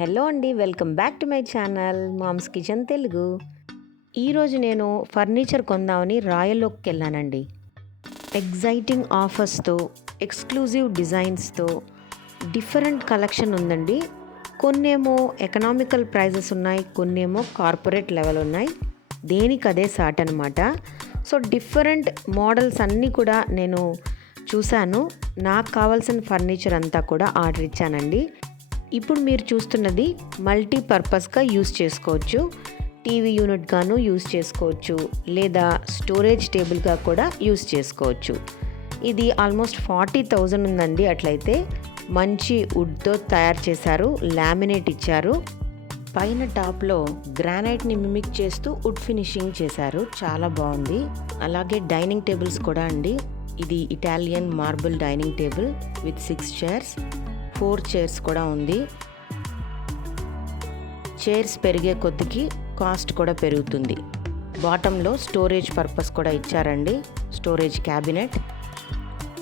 Hello అండి, welcome back to my channel mom's kitchen Telugu. ఈరోజు నేను ఫర్నిచర్ కొందామని రాయల్లోకి వెళ్ళానండి. ఎగ్జైటింగ్ ఆఫర్స్తో, ఎక్స్క్లూజివ్ డిజైన్స్తో డిఫరెంట్ కలెక్షన్ ఉందండి. కొన్నేమో ఎకనామికల్ ప్రైజెస్ ఉన్నాయి, కొన్నేమో కార్పొరేట్ లెవెల్ ఉన్నాయి. దేనికి అదే సాట్ అనమాట. సో డిఫరెంట్ మోడల్స్ అన్నీ కూడా నేను చూశాను. నాకు కావాల్సిన ఫర్నిచర్ అంతా కూడా ఆర్డర్ ఇచ్చానండి. ఇప్పుడు మీరు చూస్తున్నది మల్టీపర్పస్గా యూస్ చేసుకోవచ్చు. టీవీ యూనిట్గాను యూస్ చేసుకోవచ్చు, లేదా స్టోరేజ్ టేబుల్గా కూడా యూస్ చేసుకోవచ్చు. ఇది ఆల్మోస్ట్ 40,000 ఉందండి. అట్లయితే మంచి వుడ్తో తయారు చేశారు, లామినేట్ ఇచ్చారు. పైన టాప్లో గ్రానైట్ని మిమిక్ చేస్తూ వుడ్ ఫినిషింగ్ చేశారు, చాలా బాగుంది. అలాగే డైనింగ్ టేబుల్స్ కూడా అండి. ఇది Italian marble dining table with 6 chairs, 4 chairs కూడా ఉంది. చైర్స్ పెరిగే కొద్దికి కాస్ట్ కూడా పెరుగుతుంది. బాటంలో స్టోరేజ్ పర్పస్ కూడా ఇచ్చారండి. స్టోరేజ్ క్యాబినెట్,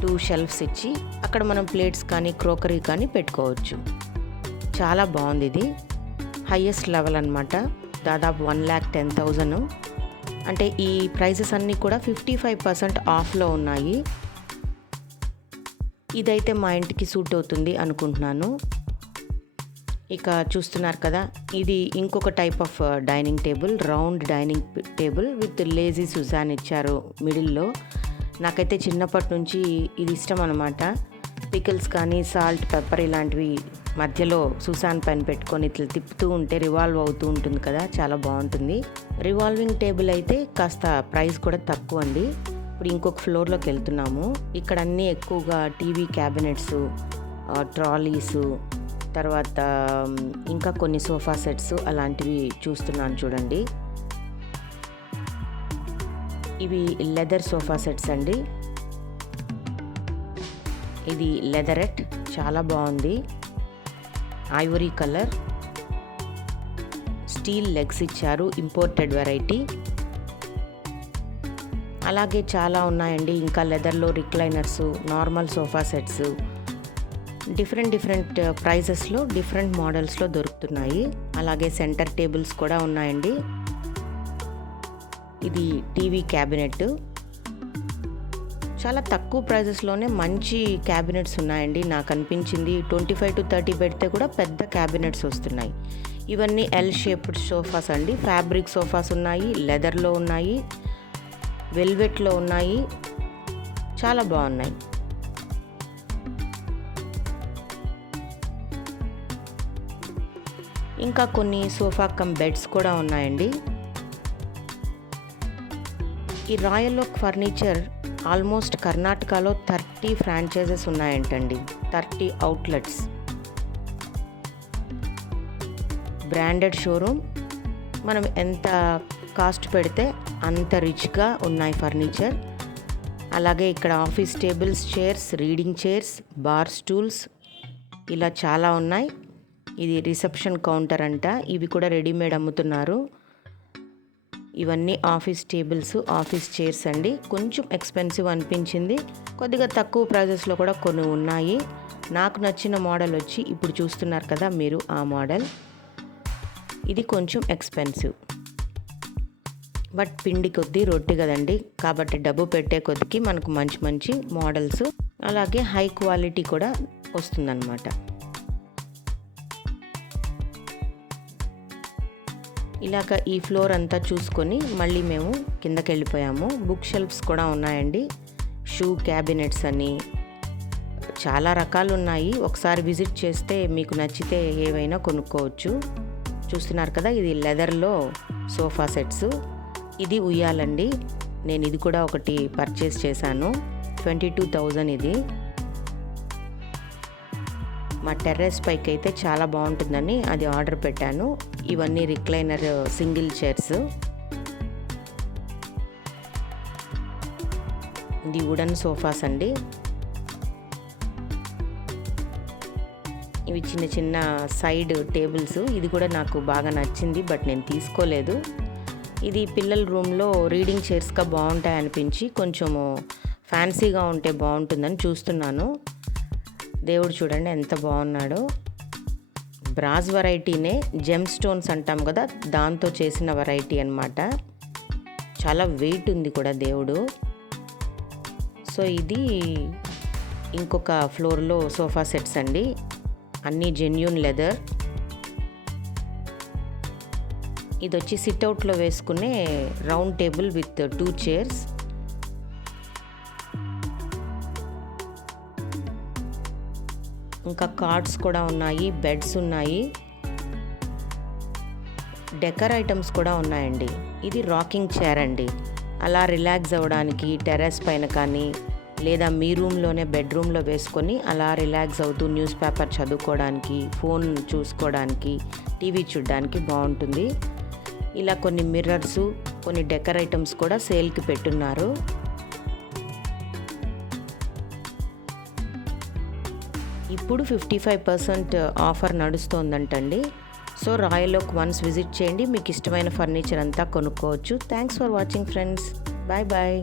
2 షెల్ఫ్స్ ఇచ్చి అక్కడ మనం ప్లేట్స్ కానీ క్రోకరీ కానీ పెట్టుకోవచ్చు. చాలా బాగుంది. ఇది హైయెస్ట్ లెవెల్ అనమాట. దాదాపు 1,10,000. అంటే ఈ ప్రైజెస్ అన్నీ కూడా 55% ఆఫ్లో ఉన్నాయి. ఇదైతే మా ఇంటికి సూట్ అవుతుంది అనుకుంటున్నాను. ఇక చూస్తున్నారు కదా, ఇది ఇంకొక type of dining table, round dining table with lazy Sujoy ఇచ్చారు మిడిల్లో. నాకైతే చిన్నప్పటి నుంచి ఇది ఇష్టం అనమాట. పికిల్స్ కానీ సాల్ట్, పెప్పర్ ఇలాంటివి మధ్యలో సుజాన్ పైన పెట్టుకొని ఇట్లా తిప్పుతూ ఉంటే రివాల్వ్ అవుతూ ఉంటుంది కదా, చాలా బాగుంటుంది. రివాల్వింగ్ టేబుల్ అయితే కాస్త ప్రైస్ కూడా తక్కువ అండి. ఇప్పుడు ఇంకొక ఫ్లోర్లోకి వెళ్తున్నాము. ఇక్కడ అన్నీ ఎక్కువగా టీవీ క్యాబినెట్స్, ట్రాలీసు, తర్వాత ఇంకా కొన్ని సోఫా సెట్స్ అలాంటివి చూస్తున్నాను చూడండి. ఇవి లెదర్ సోఫా సెట్స్ అండి. ఇది లెదరెట్, చాలా బాగుంది. ఐవరీ కలర్, స్టీల్ లెగ్స్ ఇచ్చారు, ఇంపోర్టెడ్ వెరైటీ. అలాగే చాలా ఉన్నాయండి. ఇంకా లెదర్లో recliners, normal sofa sets different ప్రైజెస్లో, డిఫరెంట్ మోడల్స్లో దొరుకుతున్నాయి. అలాగే సెంటర్ టేబుల్స్ కూడా ఉన్నాయండి. ఇది టీవీ క్యాబినెట్. చాలా తక్కువ ప్రైజెస్లోనే మంచి క్యాబినెట్స్ ఉన్నాయండి. నాకు అనిపించింది 25 to 30 పెడితే కూడా పెద్ద క్యాబినెట్స్ వస్తున్నాయి. ఇవన్నీ ఎల్ షేప్డ్ సోఫాస్ అండి. ఫ్యాబ్రిక్ సోఫాస్ ఉన్నాయి, లెదర్లో ఉన్నాయి, వెల్వెట్లో ఉన్నాయి, చాలా బాగున్నాయి. ఇంకా కొన్ని సోఫా కమ్ బెడ్స్ కూడా ఉన్నాయండి. ఈ రాయల్ ఓక్ ఫర్నిచర్ ఆల్మోస్ట్ కర్ణాటకలో 30 ఫ్రాంచైజెస్ ఉన్నాయంటండి, 30 అవుట్లెట్స్. Branded showroom. మనం ఎంత కాస్ట్ పెడితే అంత రిచ్గా ఉన్నాయి ఫర్నిచర్. అలాగే ఇక్కడ office tables, chairs, reading chairs, bar stools ఇలా చాలా ఉన్నాయి. ఇది రిసెప్షన్ కౌంటర్ అంట. ఇవి కూడా రెడీమేడ్ అమ్ముతున్నారు. ఇవన్నీ ఆఫీస్ టేబుల్స్, ఆఫీస్ చైర్స్ అండి. కొంచెం ఎక్స్పెన్సివ్ అనిపించింది. కొద్దిగా తక్కువ ప్రైజెస్లో కూడా కొన్ని ఉన్నాయి. నాకు నచ్చిన మోడల్ వచ్చి ఇప్పుడు చూస్తున్నారు కదా మీరు, ఆ మోడల్. ఇది కొంచెం ఎక్స్పెన్సివ్, బట్ పిండి కొద్దీ రొట్టి కదండి, కాబట్టి డబ్బు పెట్టే కొద్దికి మనకు మంచి మంచి మోడల్స్, అలాగే హై క్వాలిటీ కూడా వస్తుందన్నమాట. ఇలాగ ఈ ఫ్లోర్ అంతా చూసుకొని మళ్ళీ మేము కిందకి వెళ్ళిపోయాము. బుక్ షెల్ఫ్స్ కూడా ఉన్నాయండి. షూ క్యాబినెట్స్ అని చాలా రకాలు ఉన్నాయి. ఒకసారి విజిట్ చేస్తే మీకు నచ్చితే ఏవైనా కొనుక్కోవచ్చు. చూస్తున్నారు కదా, ఇది లెదర్లో సోఫా సెట్స్. ఇది ఉయ్యాలండి. నేను ఇది కూడా ఒకటి పర్చేస్ చేశాను, 22,000 ఇది. మా టెర్రస్ పైకి అయితే చాలా బాగుంటుందని అది ఆర్డర్ పెట్టాను. ఇవన్నీ రిక్లైనర్ సింగిల్ చైర్స్. ఇది వుడెన్ సోఫాస్ అండి. ఇవి చిన్న చిన్న సైడ్ టేబుల్స్. ఇది కూడా నాకు బాగా నచ్చింది, బట్ నేను తీసుకోలేదు. ఇది పిల్లల రూమ్లో రీడింగ్ చైర్స్గా బాగుంటాయి అనిపించి కొంచెము ఫ్యాన్సీగా ఉంటే బాగుంటుందని చూస్తున్నాను. దేవుడు చూడండి ఎంత బాగున్నాడో. బ్రాస్ వెరైటీనే జెమ్ స్టోన్స్ అంటాం కదా, దాంతో చేసిన వెరైటీ అన్నమాట. చాలా వెయిట్ ఉంది కూడా దేవుడు. సో ఇది ఇంకొక ఫ్లోర్లో సోఫా సెట్స్ అండి, అన్నీ జెన్యూన్ లెదర్. ఇది వచ్చి సిట్అవుట్లో వేసుకునే రౌండ్ టేబుల్ విత్ 2 చైర్స్. ఇంకా కార్డ్స్ కూడా ఉన్నాయి, బెడ్స్ ఉన్నాయి, డెకర్ ఐటమ్స్ కూడా ఉన్నాయండి. ఇది రాకింగ్ చైర్ అండి, అలా రిలాక్స్ అవ్వడానికి టెర్రస్ పైన కానీ లేదా మీ రూమ్లోనే బెడ్రూమ్లో వేసుకొని అలా రిలాక్స్ అవుతూ న్యూస్ పేపర్ చదువుకోవడానికి, ఫోన్ చూసుకోవడానికి, టీవీ చూడడానికి బాగుంటుంది. ఇలా కొన్ని మిర్రర్స్, కొన్ని డెకర్ ఐటమ్స్ కూడా సేల్కి పెట్టున్నారు. ఇప్పుడు 55% ఆఫర్ నడుస్తోందంటండి. So royal oak once visit చేయండి, మీకు ఇష్టమైన ఫర్నిచర్ అంతా కొనుక్కోవచ్చు. Thanks for watching friends. Bye bye.